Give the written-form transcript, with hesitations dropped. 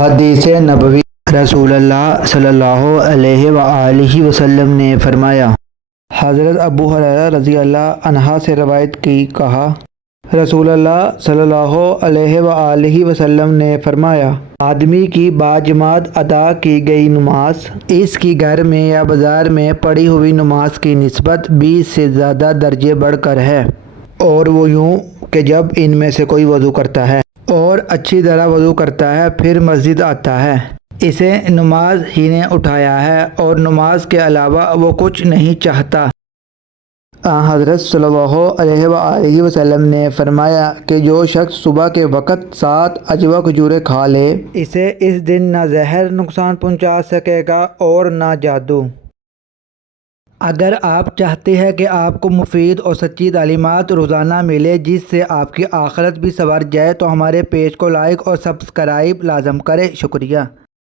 حدیث نبوی رسول اللہ صلی اللہ علیہ وآلہ وسلم نے فرمایا۔ حضرت ابو ہریرہ رضی اللہ عنہ سے روایت کی کہا، رسول اللہ صلی اللہ علیہ وآلہ وسلم نے فرمایا، آدمی کی باجماعت ادا کی گئی نماز اس کی گھر میں یا بازار میں پڑھی ہوئی نماز کی نسبت 20 سے زیادہ درجے بڑھ کر ہے، اور وہ یوں کہ جب ان میں سے کوئی وضو کرتا ہے اور اچھی طرح وضو کرتا ہے پھر مسجد آتا ہے، اسے نماز ہی نے اٹھایا ہے اور نماز کے علاوہ وہ کچھ نہیں چاہتا۔ حضرت صلی اللہ علیہ وآلہ وسلم نے فرمایا کہ جو شخص صبح کے وقت 7 عجوہ کھجوریں کھا لے اسے اس دن نہ زہر نقصان پہنچا سکے گا اور نہ جادو۔ اگر آپ چاہتے ہیں کہ آپ کو مفید اور سچی تعلیمات روزانہ ملے جس سے آپ کی آخرت بھی سنور جائے تو ہمارے پیج کو لائک اور سبسکرائب لازم کریں۔ شکریہ۔